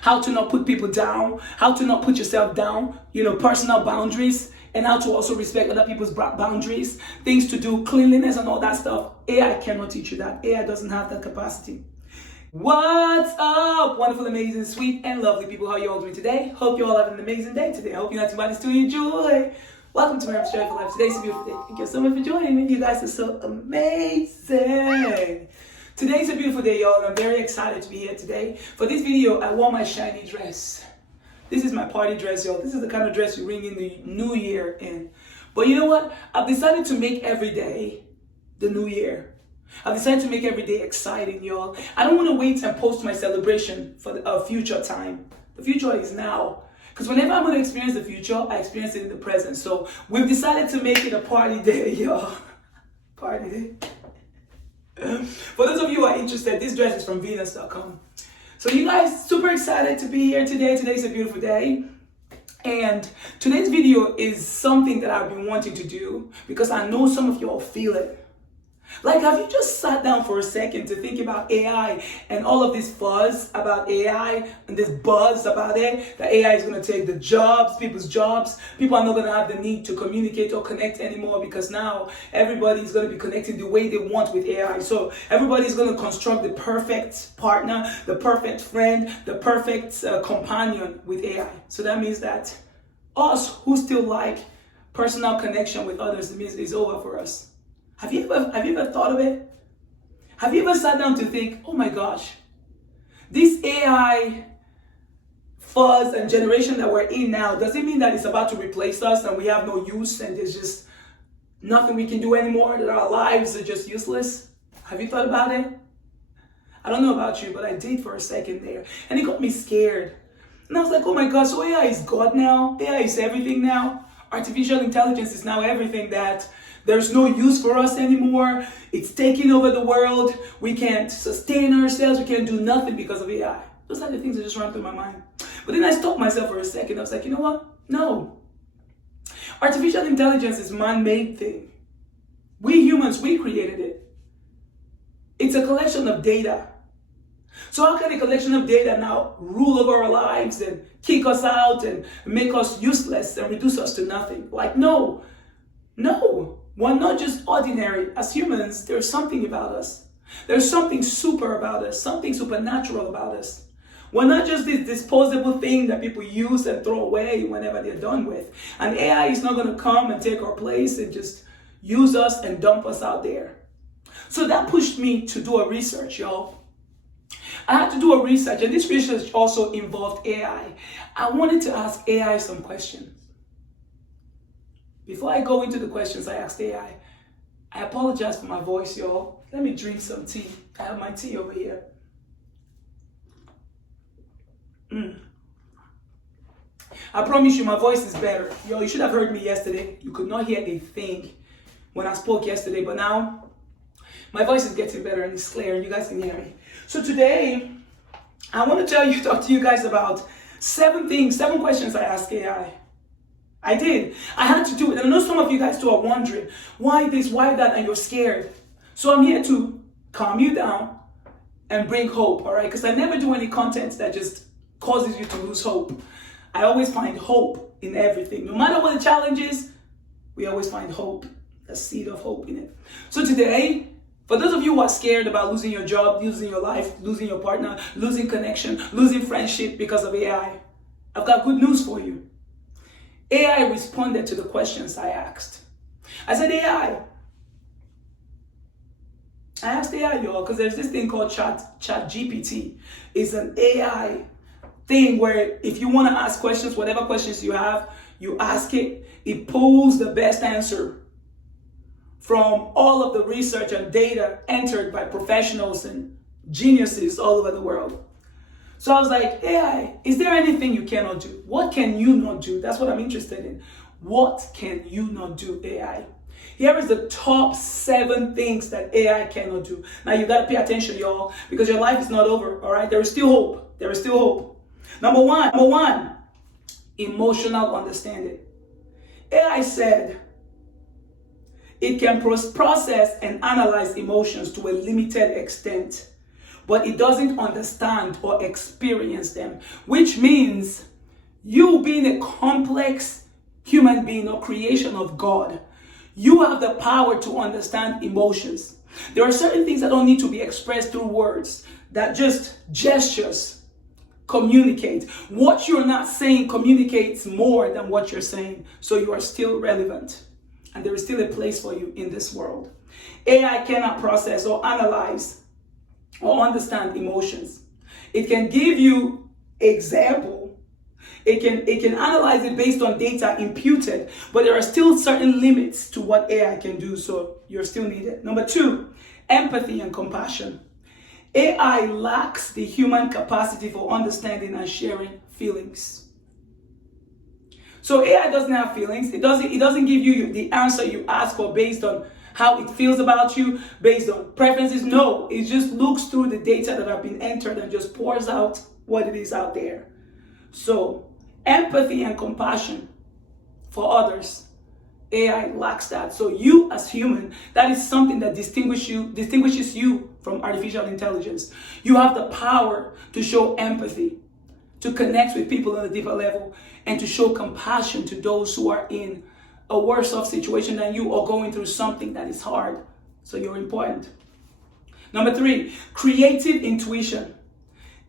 how to not put people down, how to not put yourself down, personal boundaries, and how to also respect other people's boundaries, things to do, cleanliness and all that stuff. AI cannot teach you that. AI doesn't have that capacity. What's up, wonderful, amazing, sweet, and lovely people? How are you all doing today? Hope you all have an amazing day today. I hope you're not too bad to enjoy. Welcome to Maryamsjoyfullife. Today's a beautiful day. Thank you so much for joining me. You guys are so amazing. Today's a beautiful day, y'all, and I'm very excited to be here today. For this video, I wore my shiny dress. This is my party dress, y'all. This is the kind of dress you ring in the new year in. But you know what? I've decided to make every day the new year. I've decided to make every day exciting, y'all. I don't want to wait and post my celebration for the future time. The future is now. Because whenever I'm going to experience the future, I experience it in the present. So we've decided to make it a party day, y'all. Party day. For those of you who are interested, this dress is from Venus.com. So you guys, super excited to be here today. Today's a beautiful day. And today's video is something that I've been wanting to do because I know some of you all feel it. Like, have you just sat down for a second to think about AI and all of this fuzz about AI and this buzz about it, that AI is going to take the jobs, people's jobs. People are not going to have the need to communicate or connect anymore because now everybody's going to be connecting the way they want with AI. So everybody's going to construct the perfect partner, the perfect friend, the perfect companion with AI. So that means that us who still like personal connection with others, it means it's over for us. Have you ever thought of it? Have you ever sat down to think, oh my gosh, this AI fuzz and generation that we're in now, does it mean that it's about to replace us and we have no use and there's just nothing we can do anymore, that our lives are just useless? Have you thought about it? I don't know about you, but I did for a second there. And it got me scared. And I was like, oh my gosh, so AI is God now? AI is everything now? Artificial intelligence is now everything, that there's no use for us anymore. It's taking over the world. We can't sustain ourselves. We can't do nothing because of AI. Those are the things that just run through my mind. But then I stopped myself for a second. I was like, you know what? No. Artificial intelligence is a man-made thing. We humans, we created it. It's a collection of data. So how can a collection of data now rule over our lives and kick us out and make us useless and reduce us to nothing? Like, no. We're not just ordinary. As humans, there's something about us. There's something super about us, something supernatural about us. We're not just this disposable thing that people use and throw away whenever they're done with. And AI is not going to come and take our place and just use us and dump us out there. So that pushed me to do a research, y'all. I had to do a research, and this research also involved AI. I wanted to ask AI some questions. Before I go into the questions I asked AI, I apologize for my voice, y'all. Let me drink some tea. I have my tea over here. I promise you, my voice is better. Yo, you should have heard me yesterday. You could not hear a thing when I spoke yesterday, but now my voice is getting better and it's clear and you guys can hear me. So today, I want to talk to you guys about 7 questions I asked AI. I did. I had to do it. And I know some of you guys too are wondering, why this, why that, and you're scared. So I'm here to calm you down and bring hope, all right? Because I never do any content that just causes you to lose hope. I always find hope in everything. No matter what the challenge is, we always find hope, a seed of hope in it. So today, for those of you who are scared about losing your job, losing your life, losing your partner, losing connection, losing friendship because of AI, I've got good news for you. AI responded to the questions I asked. I said, AI. I asked AI, y'all, because there's this thing called ChatGPT. It's an AI thing where if you want to ask questions, whatever questions you have, you ask it. It pulls the best answer from all of the research and data entered by professionals and geniuses all over the world. So I was like, AI, is there anything you cannot do? What can you not do? That's what I'm interested in. What can you not do, AI? Here is the top 7 things that AI cannot do. Now you got to pay attention, y'all, because your life is not over, all right? There is still hope. There is still hope. Number one, emotional understanding. AI said it can process and analyze emotions to a limited extent, but it doesn't understand or experience them, which means you being a complex human being or creation of God, you have the power to understand emotions. There are certain things that don't need to be expressed through words, that just gestures communicate. What you're not saying communicates more than what you're saying, so you are still relevant. And there is still a place for you in this world. AI cannot process or analyze or understand emotions. It can give you example. It can analyze it based on data imputed, but there are still certain limits to what AI can do, so you're still needed. Number 2, empathy and compassion. AI lacks the human capacity for understanding and sharing feelings. So AI doesn't have feelings. It doesn't give you the answer you ask for based on how it feels about you, based on preferences. No, it just looks through the data that have been entered and just pours out what it is out there. So empathy and compassion for others, AI lacks that. So you as human, that is something that distinguishes you from artificial intelligence. You have the power to show empathy, to connect with people on a deeper level, and to show compassion to those who are in a worse off situation than you or going through something that is hard. So you're important. Number 3, creative intuition.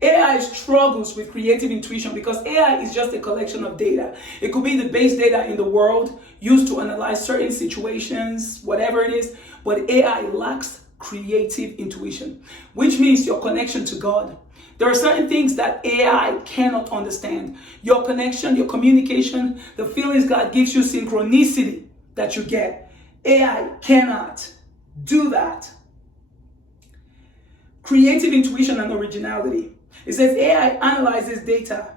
AI struggles with creative intuition because AI is just a collection of data. It could be the base data in the world used to analyze certain situations, whatever it is, but AI lacks creative intuition, which means your connection to God. There are certain things that AI cannot understand. Your connection, your communication, the feelings God gives you, synchronicity that you get. AI cannot do that. Creative intuition and originality. It says AI analyzes data,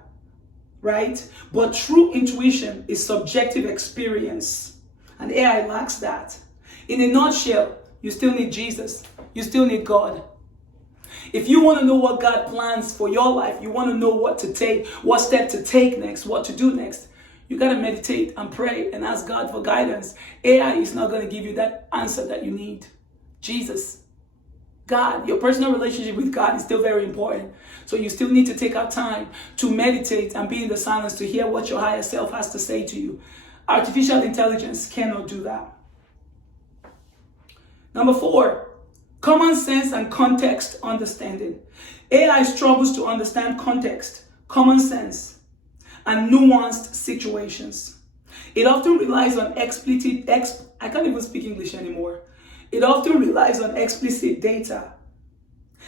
right? But true intuition is subjective experience. And AI lacks that. In a nutshell, you still need Jesus. You still need God. If you want to know what God plans for your life, you want to know what to take, what step to take next, what to do next, you got to meditate and pray and ask God for guidance. AI is not going to give you that answer that you need. Jesus, God, your personal relationship with God is still very important. So you still need to take out time to meditate and be in the silence to hear what your higher self has to say to you. Artificial intelligence cannot do that. Number 4, common sense and context understanding. AI struggles to understand context, common sense, and nuanced situations. It often relies on I can't even speak English anymore. It often relies on explicit data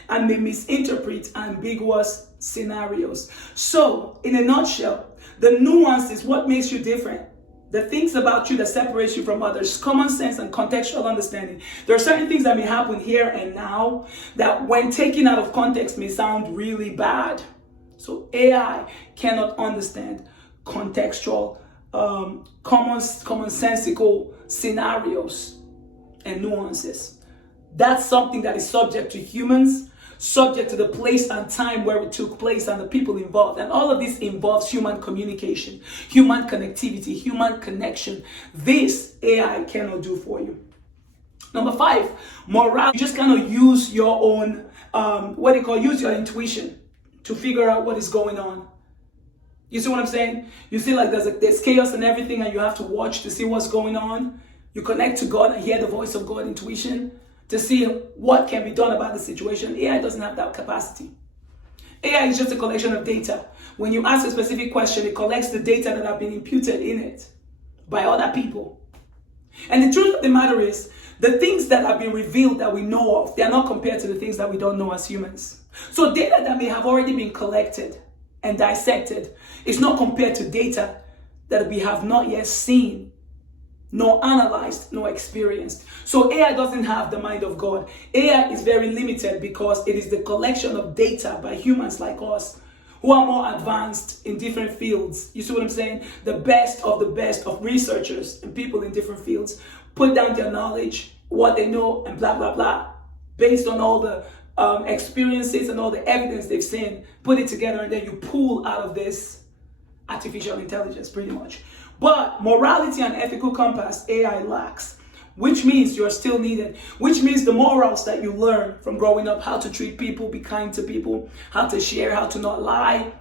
and may misinterpret ambiguous scenarios. So, in a nutshell, the nuance is what makes you different. The things about you that separates you from others, common sense and contextual understanding. There are certain things that may happen here and now that when taken out of context may sound really bad. So AI cannot understand contextual, commonsensical scenarios and nuances. That's something that is subject to humans, subject to the place and time where it took place and the people involved. And all of this involves human communication, human connectivity, human connection. This AI cannot do for you. Number 5, morale. You just cannot use your own, use your intuition to figure out what is going on. You see what I'm saying? You see like there's chaos and everything and you have to watch to see what's going on. You connect to God and hear the voice of God, intuition, to see what can be done about the situation. AI doesn't have that capacity. AI is just a collection of data. When you ask a specific question, it collects the data that have been imputed in it by other people. And the truth of the matter is, the things that have been revealed that we know of, they are not compared to the things that we don't know as humans. So data that may have already been collected and dissected is not compared to data that we have not yet seen, nor analyzed, nor experienced. So AI doesn't have the mind of God. AI is very limited because it is the collection of data by humans like us who are more advanced in different fields. You see what I'm saying? The best of researchers and people in different fields put down their knowledge, what they know, and blah, blah, blah, based on all the experiences and all the evidence they've seen, put it together, and then you pull out of this artificial intelligence, pretty much. But morality and ethical compass, AI lacks. which means you're still needed, which means the morals that you learn from growing up, how to treat people, be kind to people, how to share, how to not lie,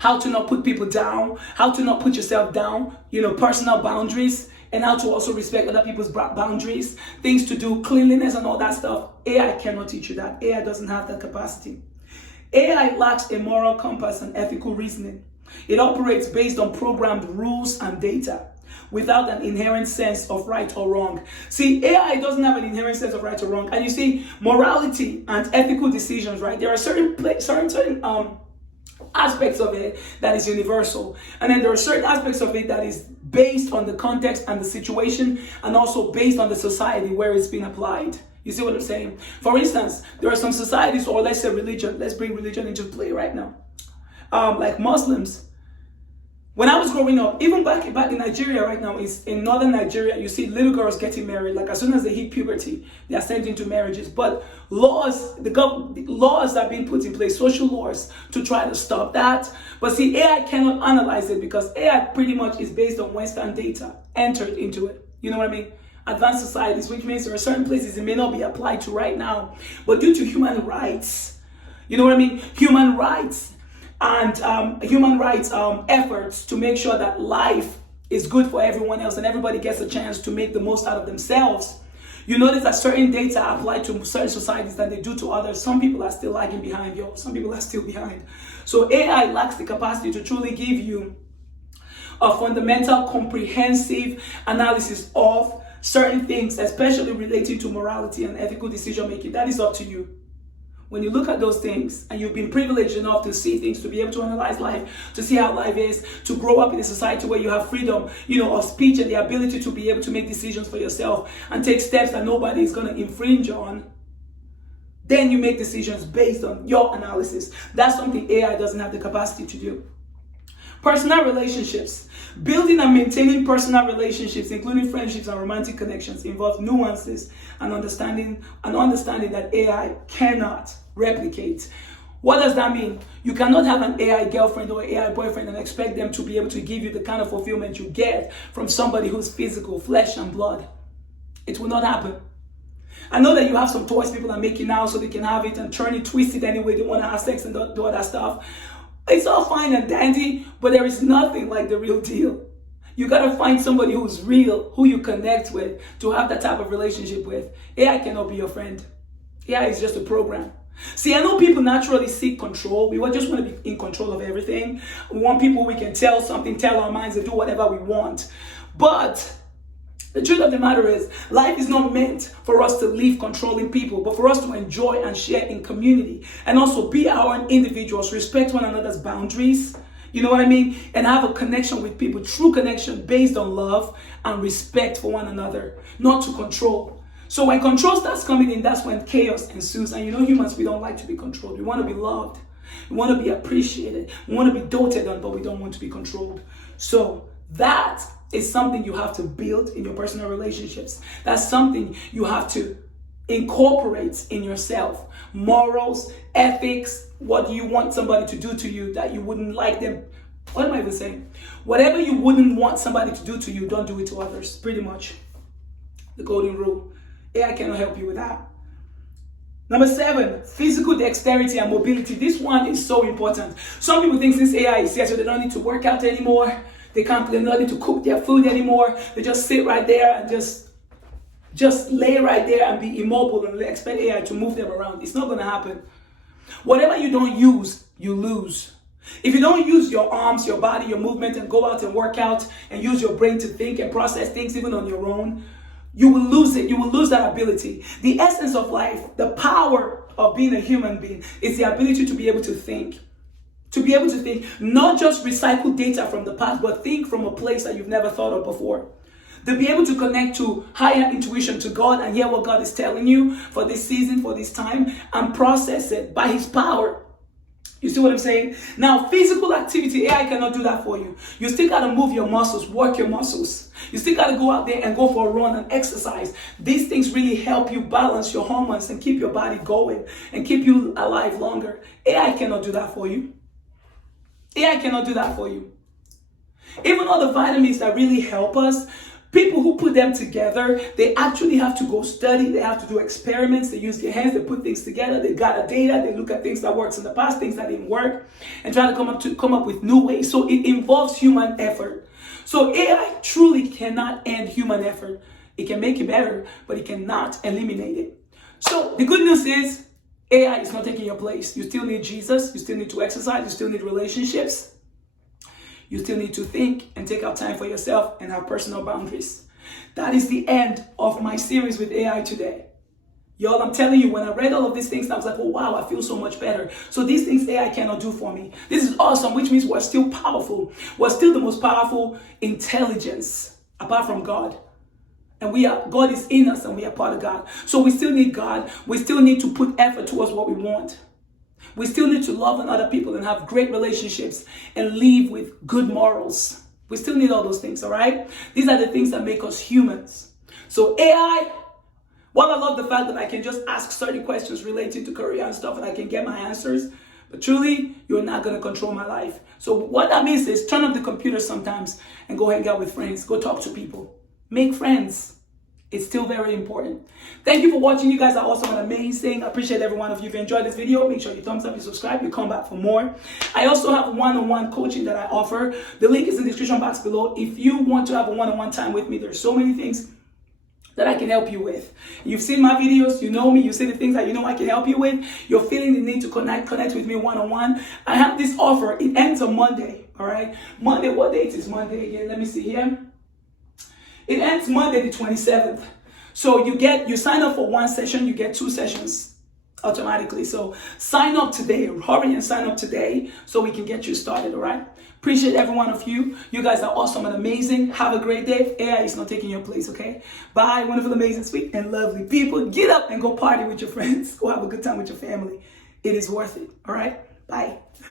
how to not put people down, how to not put yourself down, personal boundaries, and how to also respect other people's boundaries, things to do, cleanliness and all that stuff. AI cannot teach you that. AI doesn't have that capacity. AI lacks a moral compass and ethical reasoning. It operates based on programmed rules and data without an inherent sense of right or wrong. See, AI doesn't have an inherent sense of right or wrong. And you see, morality and ethical decisions, right? There are certain aspects of it that is universal. And then there are certain aspects of it that is based on the context and the situation, and also based on the society where it's been applied. You see what I'm saying? For instance, there are some societies, or let's say religion, let's bring religion into play right now. Like Muslims. When I was growing up, even back in Nigeria right now, in northern Nigeria, you see little girls getting married. Like as soon as they hit puberty, they are sent into marriages. But laws are being put in place, social laws, to try to stop that. But see, AI cannot analyze it because AI pretty much is based on Western data entered into it. You know what I mean? Advanced societies, which means there are certain places it may not be applied to right now. But due to human rights, you know what I mean? Human rights and efforts to make sure that life is good for everyone else and everybody gets a chance to make the most out of themselves. You notice that certain data apply to certain societies than they do to others. Some people are still lagging behind, some people are still behind. So AI lacks the capacity to truly give you a fundamental, comprehensive analysis of certain things, especially relating to morality and ethical decision making. That is up to you. When you look at those things and you've been privileged enough to see things, to be able to analyze life, to see how life is, to grow up in a society where you have freedom, of speech and the ability to be able to make decisions for yourself and take steps that nobody is going to infringe on, then you make decisions based on your analysis. That's something AI doesn't have the capacity to do. Personal relationships. Building and maintaining personal relationships, including friendships and romantic connections, involve nuances and understanding that AI cannot replicate. What does that mean? You cannot have an AI girlfriend or AI boyfriend and expect them to be able to give you the kind of fulfillment you get from somebody who's physical, flesh and blood. It will not happen. I know that you have some toys people are making now so they can have it and turn it, twist it any way they want to have sex and do all that stuff. It's all fine and dandy, but there is nothing like the real deal. You gotta find somebody who's real, who you connect with, to have that type of relationship with. AI cannot be your friend. AI is just a program. See, I know people naturally seek control. We just want to be in control of everything. We want people we can tell something, tell our minds, and do whatever we want. But the truth of the matter is, life is not meant for us to live controlling people, but for us to enjoy and share in community and also be our own individuals, respect one another's boundaries, you know what I mean? And have a connection with people, true connection based on love and respect for one another, not to control. So when control starts coming in, that's when chaos ensues. And humans, we don't like to be controlled. We want to be loved. We want to be appreciated. We want to be doted on, but we don't want to be controlled. So that is something you have to build in your personal relationships. That's something you have to incorporate in yourself. Morals, ethics, what do you want somebody to do to you that you wouldn't like them? What am I even saying? Whatever you wouldn't want somebody to do to you, don't do it to others. Pretty much the golden rule. AI cannot help you with that. Number 7, physical dexterity and mobility. This one is so important. Some people think since AI is here, so they don't need to work out anymore. They don't need to cook their food anymore. They just sit right there and just lay right there and be immobile and expect AI to move them around. It's not going to happen. Whatever you don't use, you lose. If you don't use your arms, your body, your movement, and go out and work out and use your brain to think and process things even on your own, you will lose it. You will lose that ability. The essence of life, the power of being a human being, is the ability to be able to think. To be able to think, not just recycle data from the past, but think from a place that you've never thought of before. To be able to connect to higher intuition, to God, and hear what God is telling you for this season, for this time, and process it by His power. You see what I'm saying? Now, physical activity, AI cannot do that for you. You still got to move your muscles, work your muscles. You still got to go out there and go for a run and exercise. These things really help you balance your hormones and keep your body going and keep you alive longer. AI cannot do that for you. AI cannot do that for you. Even all the vitamins that really help us, People who put them together, they actually have to go study, they have to do experiments, they use their hands, they put things together, they gather data, they look at things that works in the past, things that didn't work, and try to come up with new ways. So it involves human effort. So AI truly cannot end human effort. It can make it better, but it cannot eliminate it. So the good news is AI is not taking your place. You still need Jesus, you still need to exercise, you still need relationships. You still need to think and take out time for yourself and have personal boundaries. That is the end of my series with AI today. Y'all, I'm telling you, when I read all of these things, I was like, oh, wow, I feel so much better. So these things AI cannot do for me. This is awesome, which means we're still powerful. We're still the most powerful intelligence apart from God. And God is in us and we are part of God. So we still need God. We still need to put effort towards what we want. We still need to love on other people and have great relationships and live with good morals. We still need all those things, all right? These are the things that make us humans. So AI, while I love the fact that I can just ask certain questions relating to career and stuff and I can get my answers, but truly, you're not going to control my life. So what that means is turn off the computer sometimes and go hang out with friends. Go talk to people. Make friends. It's still very important. Thank you for watching. You guys are awesome and amazing. I appreciate every one of you. If you enjoyed this video, make sure you thumbs up, you subscribe, you come back for more. I also have one-on-one coaching that I offer. The link is in the description box below. If you want to have a one-on-one time with me, there's so many things that I can help you with. You've seen my videos, you know me, you see the things that you know I can help you with. You're feeling the need to connect with me one-on-one. I have this offer. It ends on Monday, all right? Monday, what date is Monday again? Let me see here. It ends Monday the 27th. So you sign up for one session, you get 2 sessions automatically. So sign up today, hurry and sign up today so we can get you started, all right? Appreciate every one of you. You guys are awesome and amazing. Have a great day. AI is not taking your place, okay? Bye, wonderful, amazing, sweet, and lovely people. Get up and go party with your friends. Go have a good time with your family. It is worth it, all right? Bye.